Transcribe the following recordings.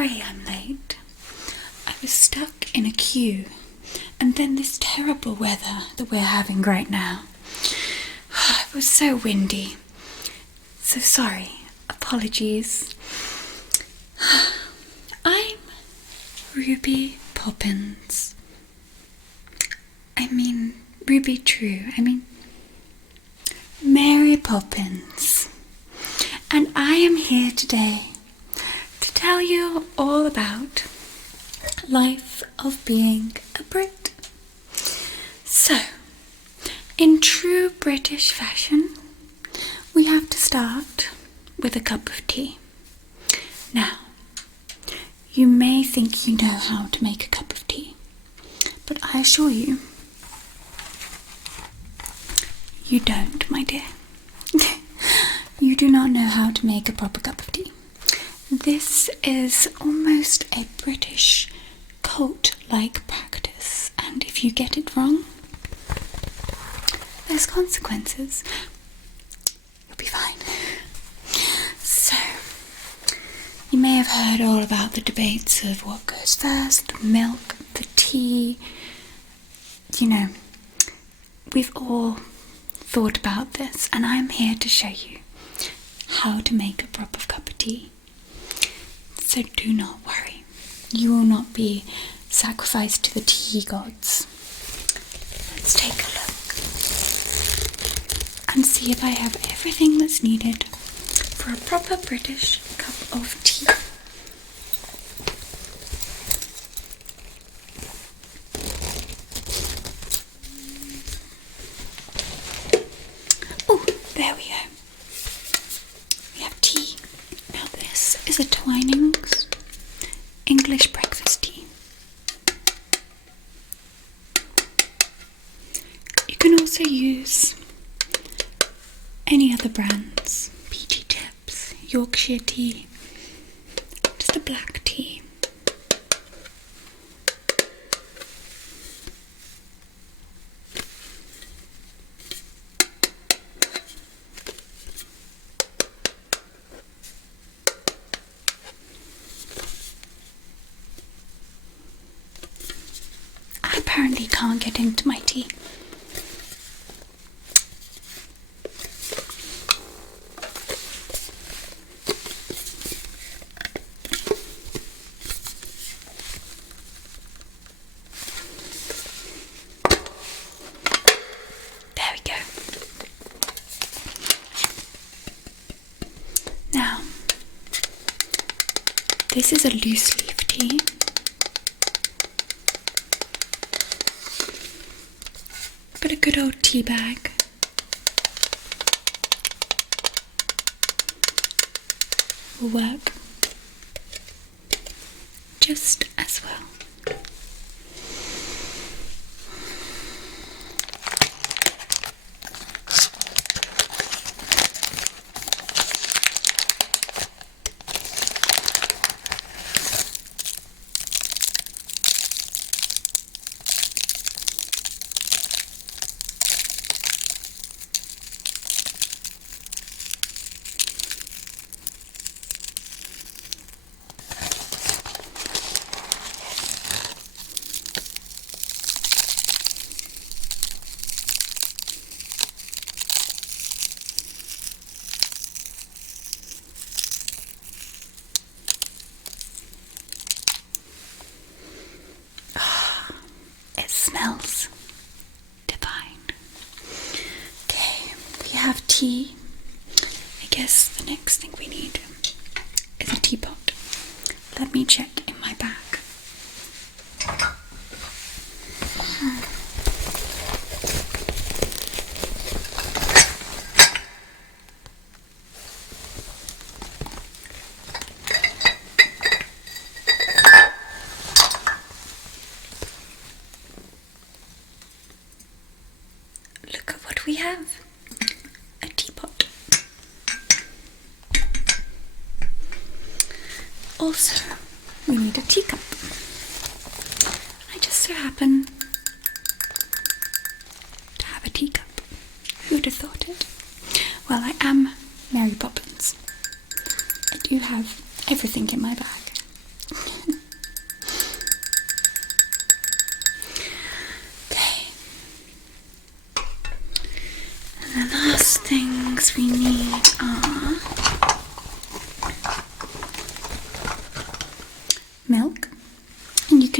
sorry I'm late. I was stuck in a queue, and then this terrible weather that we're having right now. It was so windy. So sorry. Apologies. I'm Ruby Poppins. Ruby True. Mary Poppins. And I am here today to tell you all about life of being a Brit. So, in true British fashion, we have to start with a cup of tea. Now, you may think you know how to make a cup of tea, but I assure you, you don't, my dear. You do not know how to make a proper cup of tea. This is almost a British cult-like practice, and if you get it wrong, there's consequences. You'll be fine. So, you may have heard all about the debates of what goes first, the milk, the tea. We've all thought about this, and I'm here to show you how to make a proper cup of tea. So do not worry. You will not be sacrificed to the tea gods. Let's take a look and see if I have everything that's needed for a proper British cup of tea. Oh, there we go. We have tea. Now this is a Twinings English breakfast tea. You can also use any other brands, peachy tips, Yorkshire tea, just a black tea. I apparently can't get into my tea. There we go. Now, this is a loose leaf tea. But a good old tea bag will work just as well. Smells divine. Okay, we have tea. I guess the next thing we need is a teapot. Let me check in my bag. Look at what we have. A teapot. Also, we need a teacup. I just so happen to have a teacup. Who'd have thought it? Well, I am Mary Poppins. I do have everything in my bag.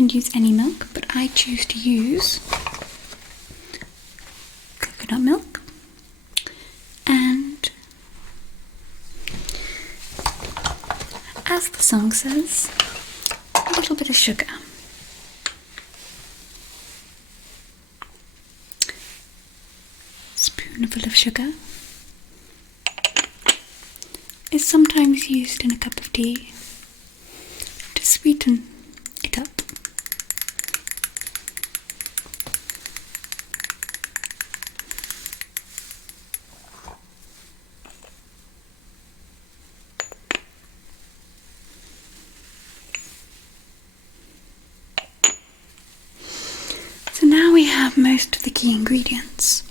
can use any milk, but I choose to use coconut milk and, as the song says, a little bit of sugar. Spoonful of sugar is sometimes used in a cup of tea to sweeten it up. So now we have most of the key ingredients.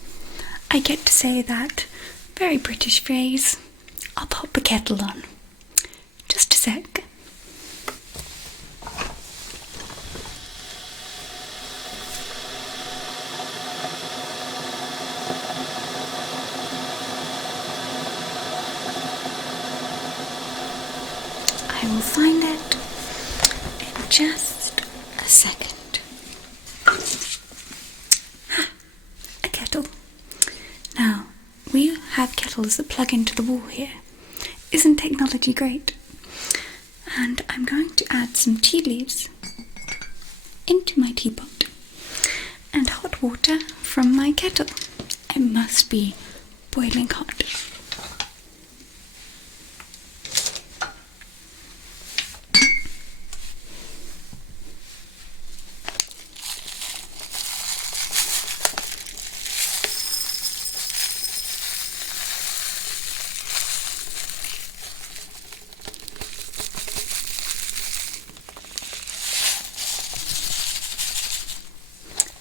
I get to say that very British phrase, I'll pop the kettle on. Just a sec. I will find it in just a second. A kettle. Now, we have kettles that plug into the wall here. Isn't technology great? And I'm going to add some tea leaves into my teapot and hot water from my kettle. It must be boiling hot.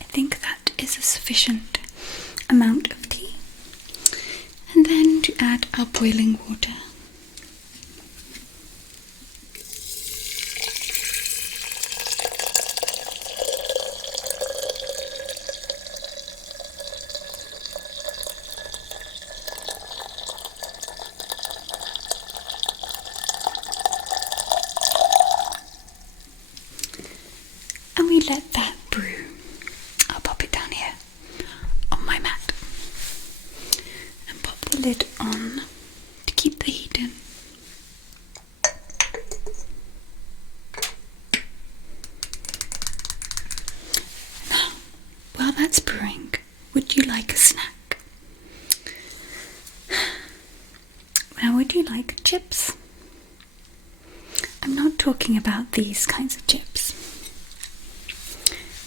I think that is a sufficient amount of tea. And then to add our boiling water. And we let that brew. I'll pop it down here on my mat and pop the lid on to keep the heat in. Now, while that's brewing, would you like a snack? Now, would you like chips? I'm not talking about these kinds of chips.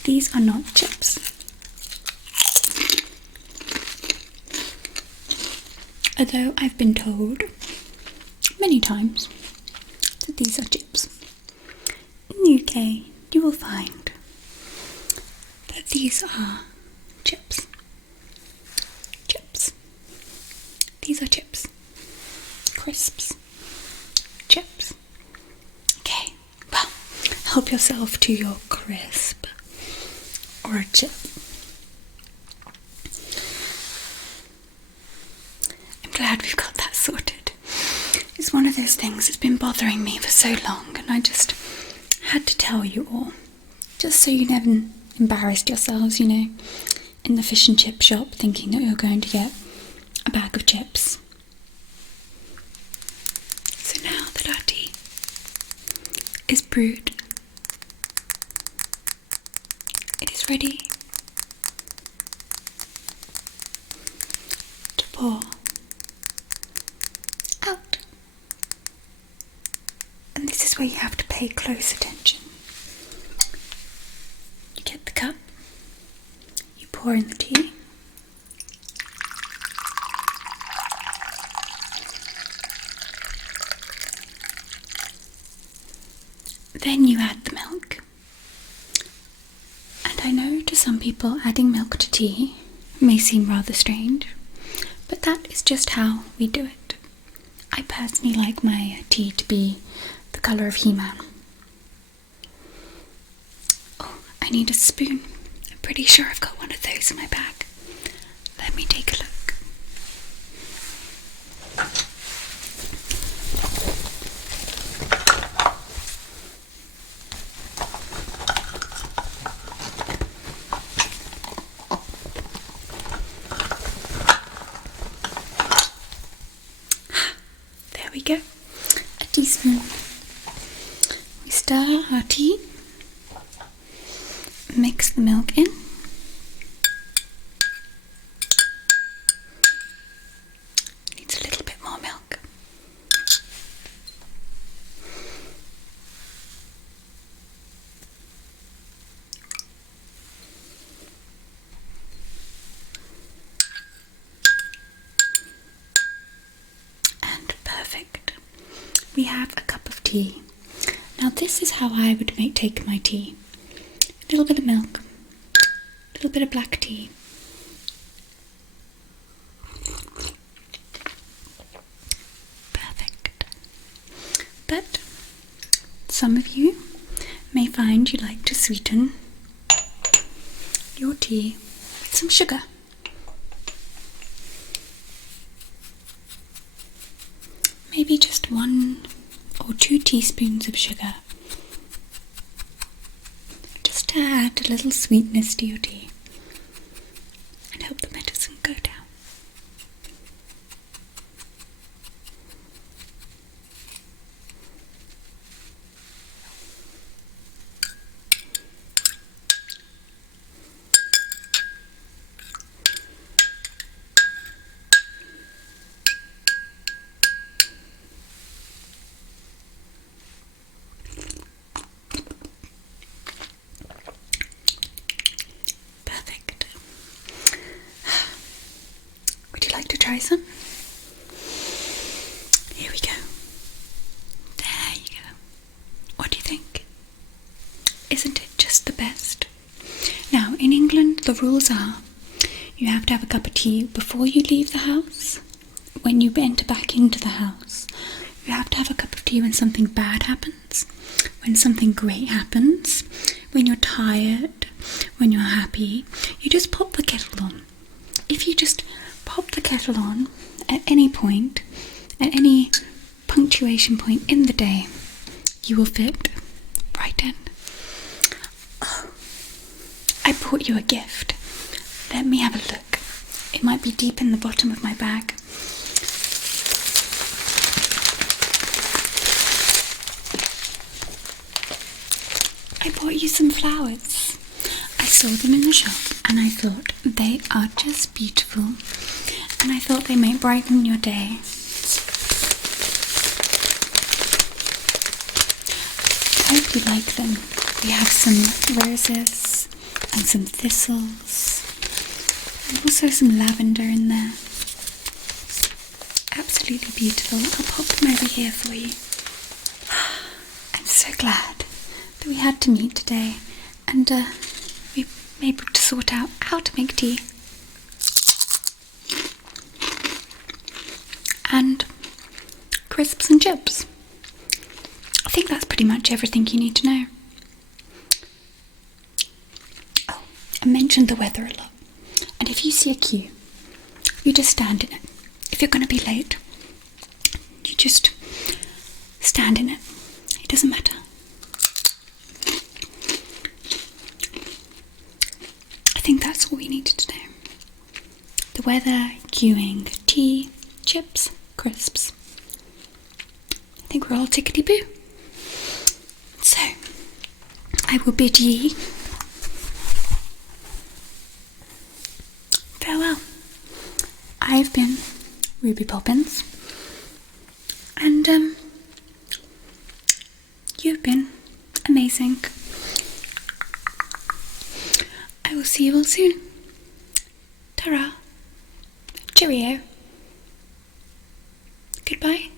These are not chips. Although I've been told many times that these are chips. In the UK, you will find that these are chips. Chips. These are chips. Crisps. Chips. Okay, well, help yourself to your crisp or a chip. I'm glad we've got that sorted. It's one of those things that's been bothering me for so long, and I just had to tell you all, just so you never embarrassed yourselves, you know, in the fish and chip shop thinking that you're going to get a bag of chips. So now that our tea is brewed, it is ready to pour out. And this is where you have to pay close attention. You get the cup, you pour in the tea, then you add the milk. And I know to some people adding milk to tea may seem rather strange, but that is just how we do it. I personally like my tea to be the colour of He-Man. Oh, I need a spoon. I'm pretty sure I've got one of those in my bag. Let me take a look. teaspoon. We stir our tea, mix the milk in. Needs a little bit more milk. And perfect. We have a cup of tea. Now this is how I would take my tea. A little bit of milk, a little bit of black tea. Perfect. But some of you may find you like to sweeten your tea with some sugar. Maybe just 1 or 2 teaspoons of sugar, just to add a little sweetness to your tea and help the medicine go down. Try some. Here we go. There you go. What do you think? Isn't it just the best? Now, in England, the rules are you have to have a cup of tea before you leave the house. When you enter back into the house, you have to have a cup of tea when something bad happens, when something great happens, when you're tired, when you're happy. You just pop the kettle on. If you just pop the kettle on at any point, at any punctuation point in the day, you will fit right in. Oh, I brought you a gift. Let me have a look. It might be deep in the bottom of my bag. I bought you some flowers. I saw them in the shop and I thought they are just beautiful. And I thought they might brighten your day. I hope you like them. We have some roses and some thistles and also some lavender in there. Absolutely beautiful. I'll pop them over here for you. I'm so glad that we had to meet today and we were able to sort out how to make tea. And crisps and chips. I think that's pretty much everything you need to know. Oh, I mentioned the weather a lot. And if you see a queue, you just stand in it. If you're going to be late, you just stand in it. It doesn't matter. I think that's all we needed to know. The weather, queuing, tea, chips, crisps. I think we're all tickety-boo. So, I will bid ye farewell. I've been Ruby Poppins, and you've been amazing. I will see you all soon. Ta-ra. Cheerio. Goodbye.